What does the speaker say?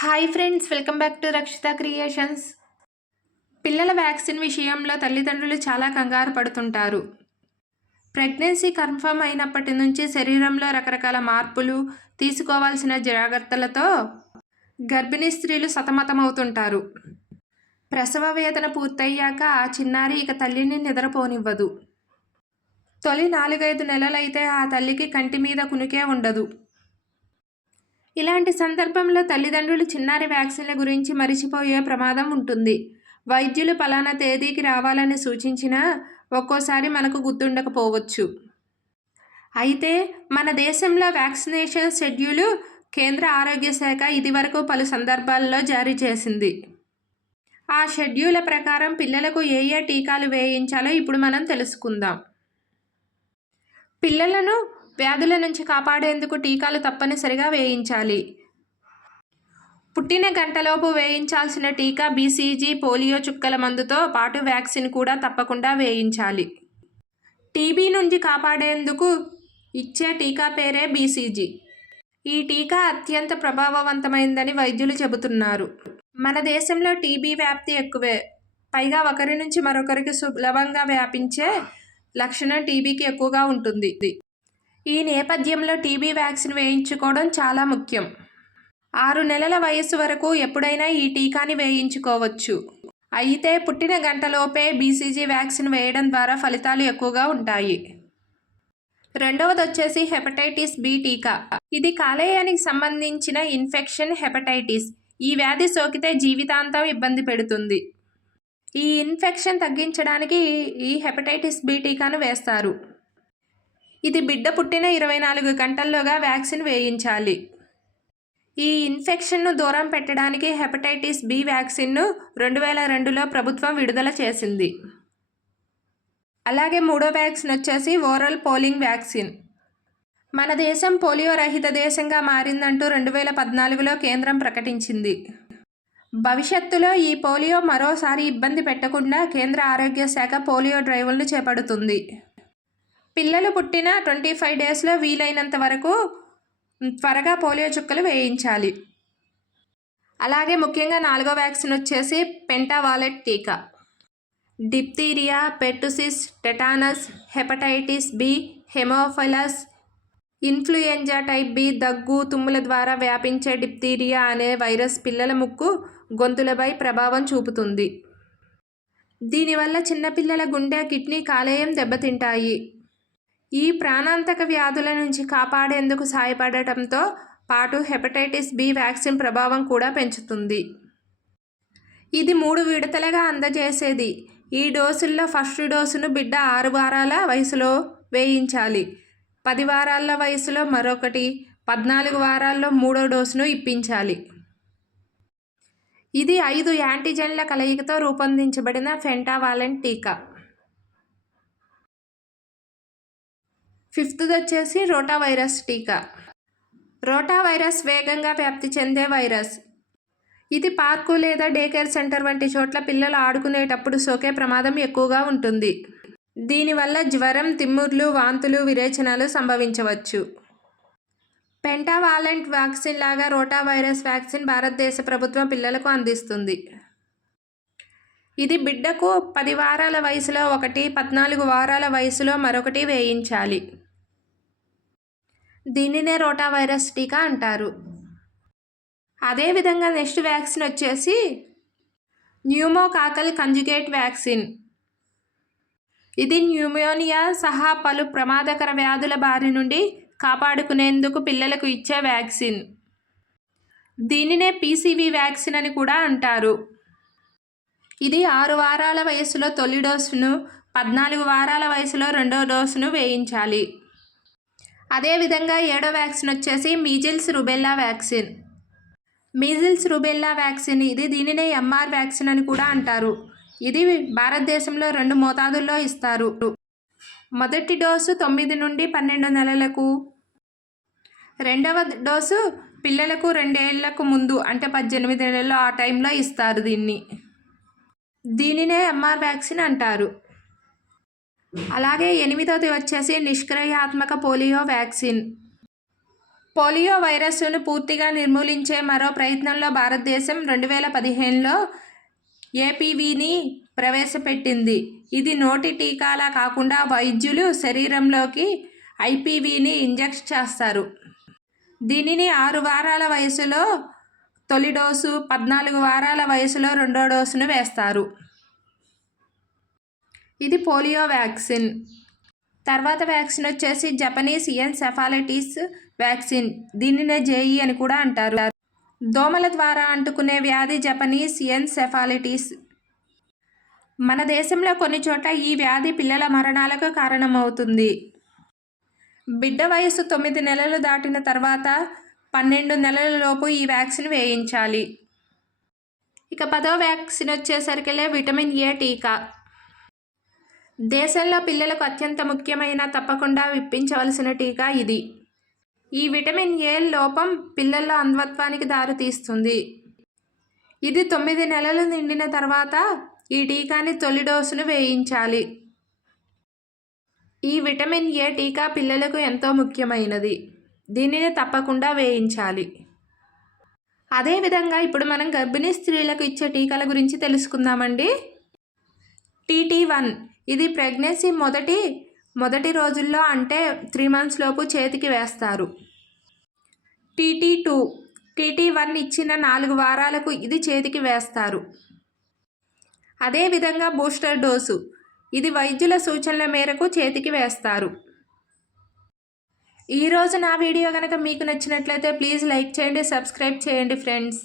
Hi friends, welcome back to Rakshita creations. పిల్లల vaccine విషయంలో తల్లిదండ్రులు చాలా కంగారు పడుతుంటారు. ప్రెగ్నెన్సీ కన్ఫర్మ్ అయినప్పటి నుంచి శరీరంలో రకరకాల మార్పులు, తీసుకోవాల్సిన జాగ్రత్తలతో గర్భిణీ స్త్రీలు సతమతమవుతుంటారు. ప్రసవ వేదన పూర్తయ్యాక ఆ చిన్నారి ఇక తల్లిని నిద్రపోనివ్వదు. తొలి 4-5 నెలలైతే ఆ తల్లికి కంటి మీద కునుకే ఉండదు. ఇలాంటి సందర్భంలో తల్లిదండ్రులు చిన్నారి వ్యాక్సిన్ల గురించి మరిచిపోయే ప్రమాదం ఉంటుంది. వైద్యులు పలానా తేదీకి రావాలని సూచించినా ఒక్కోసారి మనకు గుర్తుండకపోవచ్చు. అయితే మన దేశంలో వ్యాక్సినేషన్ షెడ్యూలు కేంద్ర ఆరోగ్య శాఖ ఇదివరకు పలు సందర్భాల్లో జారీ చేసింది. ఆ షెడ్యూల ప్రకారం పిల్లలకు ఏ టీకాలు వేయించాలో ఇప్పుడు మనం తెలుసుకుందాం. పిల్లలను వ్యాధుల నుంచి కాపాడేందుకు టీకాలు తప్పనిసరిగా వేయించాలి. పుట్టిన గంటలోపు వేయించాల్సిన టీకా బీసీజీ, పోలియో చుక్కల మందుతో పాటు వ్యాక్సిన్ కూడా తప్పకుండా వేయించాలి. టీబీ నుంచి కాపాడేందుకు ఇచ్చే టీకా పేరే బీసీజీ. ఈ టీకా అత్యంత ప్రభావవంతమైందని వైద్యులు చెబుతున్నారు. మన దేశంలో టీబీ వ్యాప్తి ఎక్కువే. పైగా ఒకరి నుంచి మరొకరికి సులభంగా వ్యాపించే లక్షణం టీబీకి ఎక్కువగా ఉంటుంది. ఈ నేపథ్యంలో టీబీ వ్యాక్సిన్ వేయించుకోవడం చాలా ముఖ్యం. 6 నెలల వయస్సు వరకు ఎప్పుడైనా ఈ టీకాని వేయించుకోవచ్చు. అయితే పుట్టిన గంటలోపే బీసీజీ వ్యాక్సిన్ వేయడం ద్వారా ఫలితాలు ఎక్కువగా ఉంటాయి. రెండవది వచ్చేసి హెపటైటిస్ బి టీకా. ఇది కాలేయానికి సంబంధించిన ఇన్ఫెక్షన్ హెపటైటిస్. ఈ వ్యాధి సోకితే జీవితాంతం ఇబ్బంది పెడుతుంది. ఈ ఇన్ఫెక్షన్ తగ్గించడానికి ఈ హెపటైటిస్ బి టీకాను వేస్తారు. ఇది బిడ్డ పుట్టిన 24 గంటల్లోగా వ్యాక్సిన్ వేయించాలి. ఈ ఇన్ఫెక్షన్ను దూరం పెట్టడానికి హెపటైటిస్ బి వ్యాక్సిన్ను 2002లో ప్రభుత్వం విడుదల చేసింది. అలాగే మూడో వ్యాక్సిన్ వచ్చేసి ఓరల్ పోలింగ్ వ్యాక్సిన్. మన దేశం పోలియో రహిత దేశంగా మారిందంటూ 2014లో కేంద్రం ప్రకటించింది. భవిష్యత్తులో ఈ పోలియో మరోసారి ఇబ్బంది పెట్టకుండా కేంద్ర ఆరోగ్య శాఖ పోలియో డ్రైవ్లను చేపడుతుంది. పిల్లలు పుట్టిన 25 డేస్లో వీలైనంత వరకు త్వరగా పోలియో చుక్కలు వేయించాలి. అలాగే ముఖ్యంగా 4వ వ్యాక్సిన్ వచ్చేసి పెంటావాలెట్ టీకా. Diphtheria, pertussis, tetanus, hepatitis B, haemophilus, influenza type B, దగ్గు, తుమ్ముల ద్వారా వ్యాపించే డిప్తీరియా అనే వైరస్ పిల్లల ముక్కు, గొంతులపై ప్రభావం చూపుతుంది. దీనివల్ల చిన్నపిల్లల గుండె, కిడ్నీ, కాలేయం దెబ్బతింటాయి. ఈ ప్రాణాంతక వ్యాధుల నుంచి కాపాడేందుకు సహాయపడటంతో పాటు హెపటైటిస్ బి వ్యాక్సిన్ ప్రభావం కూడా పెంచుతుంది. ఇది 3 విడతలుగా అందజేసేది. ఈ డోసుల్లో ఫస్ట్ డోసును బిడ్డ 6 వారాల వయసులో వేయించాలి. 10 వారాల వయసులో మరొకటి, 14 వారాల్లో 3వ డోసును ఇప్పించాలి. ఇది 5 యాంటీజెన్ల కలయికతో రూపొందించబడిన పెంటావాలెంట్ టీకా. 5th వచ్చేసి రోటా వైరస్ టీకా. రోటా వైరస్ వేగంగా వ్యాప్తి చెందే వైరస్. ఇది పార్కు లేదా డే కేర్ సెంటర్ వంటి చోట్ల పిల్లలు ఆడుకునేటప్పుడు సోకే ప్రమాదం ఎక్కువగా ఉంటుంది. దీనివల్ల జ్వరం, తిమ్మిర్లు, వాంతులు, విరేచనాలు సంభవించవచ్చు. పెంటావాలెంట్ వ్యాక్సిన్ లాగా రోటా వైరస్ వ్యాక్సిన్ భారతదేశ ప్రభుత్వం పిల్లలకు అందిస్తుంది. ఇది బిడ్డకు 10 వారాల వయసులో ఒకటి, 14 వారాల వయసులో మరొకటి వేయించాలి. దీనినే రోటా వైరస్ టీకా అంటారు. అదేవిధంగా నెక్స్ట్ వ్యాక్సిన్ వచ్చేసి న్యూమోకాకల్ కంజుగేట్ వ్యాక్సిన్. ఇది న్యూమోనియా సహా పలు ప్రమాదకర వ్యాధుల బారి నుండి కాపాడుకునేందుకు పిల్లలకు ఇచ్చే వ్యాక్సిన్. దీనినే పీసీవీ వ్యాక్సిన్ అని కూడా అంటారు. ఇది 6 వారాల వయసులో తొలి డోసును, 14 వారాల వయసులో రెండో డోసును వేయించాలి. అదేవిధంగా 7వ వ్యాక్సిన్ వచ్చేసి measles rubella vaccine. Measles rubella vaccine దీనినే ఎంఆర్ వ్యాక్సిన్ అని కూడా అంటారు. ఇది భారతదేశంలో 2 మోతాదుల్లో ఇస్తారు. మొదటి డోసు 9 నుండి 12 నెలలకు, రెండవ డోసు పిల్లలకు 2 ఏళ్లకు ముందు అంటే 18 నెలలు ఆ టైంలో ఇస్తారు. దీనినే ఎంఆర్ వ్యాక్సిన్ అంటారు. అలాగే 8వది వచ్చేసి నిష్క్రియాత్మక పోలియో వ్యాక్సిన్. పోలియో వైరస్ను పూర్తిగా నిర్మూలించే మరో ప్రయత్నంలో భారతదేశం 2015లో ఏపీవీని ప్రవేశపెట్టింది. ఇది నోటి టీకాలా కాకుండా వైద్యులు శరీరంలోకి ఐపీవీని ఇంజెక్ట్ చేస్తారు. దీనిని 6 వారాల వయసులో తొలి డోసు, 14 వారాల వయసులో రెండో డోసును వేస్తారు. ఇది పోలియో వ్యాక్సిన్. తర్వాత వ్యాక్సిన్ వచ్చేసి జపనీస్ ఎన్సెఫాలిటిస్ వ్యాక్సిన్. దీనినే జేఈ అని కూడా అంటారు. దోమల ద్వారా అంటుకునే వ్యాధి జపనీస్ ఎన్సెఫాలిటిస్. మన దేశంలో కొన్ని చోట్ల ఈ వ్యాధి పిల్లల మరణాలకు కారణమవుతుంది. బిడ్డ వయసు 9 నెలలు దాటిన తర్వాత 12 నెలల లోపు ఈ వ్యాక్సిన్ వేయించాలి. ఇక 10వ వ్యాక్సిన్ వచ్చేసరికిలే విటమిన్ ఏ టీకా. దేశంలో పిల్లలకు అత్యంత ముఖ్యమైన, తప్పకుండా ఇప్పించవలసిన టీకా ఇది. ఈ విటమిన్ ఏ లోపం పిల్లల్లో అంధత్వానికి దారితీస్తుంది. ఇది 9 నెలలు నిండిన తర్వాత ఈ టీకాని తొలి డోసును వేయించాలి. ఈ విటమిన్ ఏ టీకా పిల్లలకు ఎంతో ముఖ్యమైనది. దీనిని తప్పకుండా వేయించాలి. అదేవిధంగా ఇప్పుడు మనం గర్భిణీ స్త్రీలకు ఇచ్చే టీకాల గురించి తెలుసుకుందామండి. TT1 ఇది ప్రెగ్నెన్సీ మొదటి రోజుల్లో, అంటే 3 months లోపు చేతికి వేస్తారు. TT1 ఇచ్చిన 4 వారాలకు ఇది చేతికి వేస్తారు. అదేవిధంగా బూస్టర్ డోసు, ఇది వైద్యుల సూచనల మేరకు చేతికి వేస్తారు. ఈరోజు నా వీడియో కనుక మీకు నచ్చినట్లయితే ప్లీజ్ లైక్ చేయండి, సబ్స్క్రైబ్ చేయండి ఫ్రెండ్స్.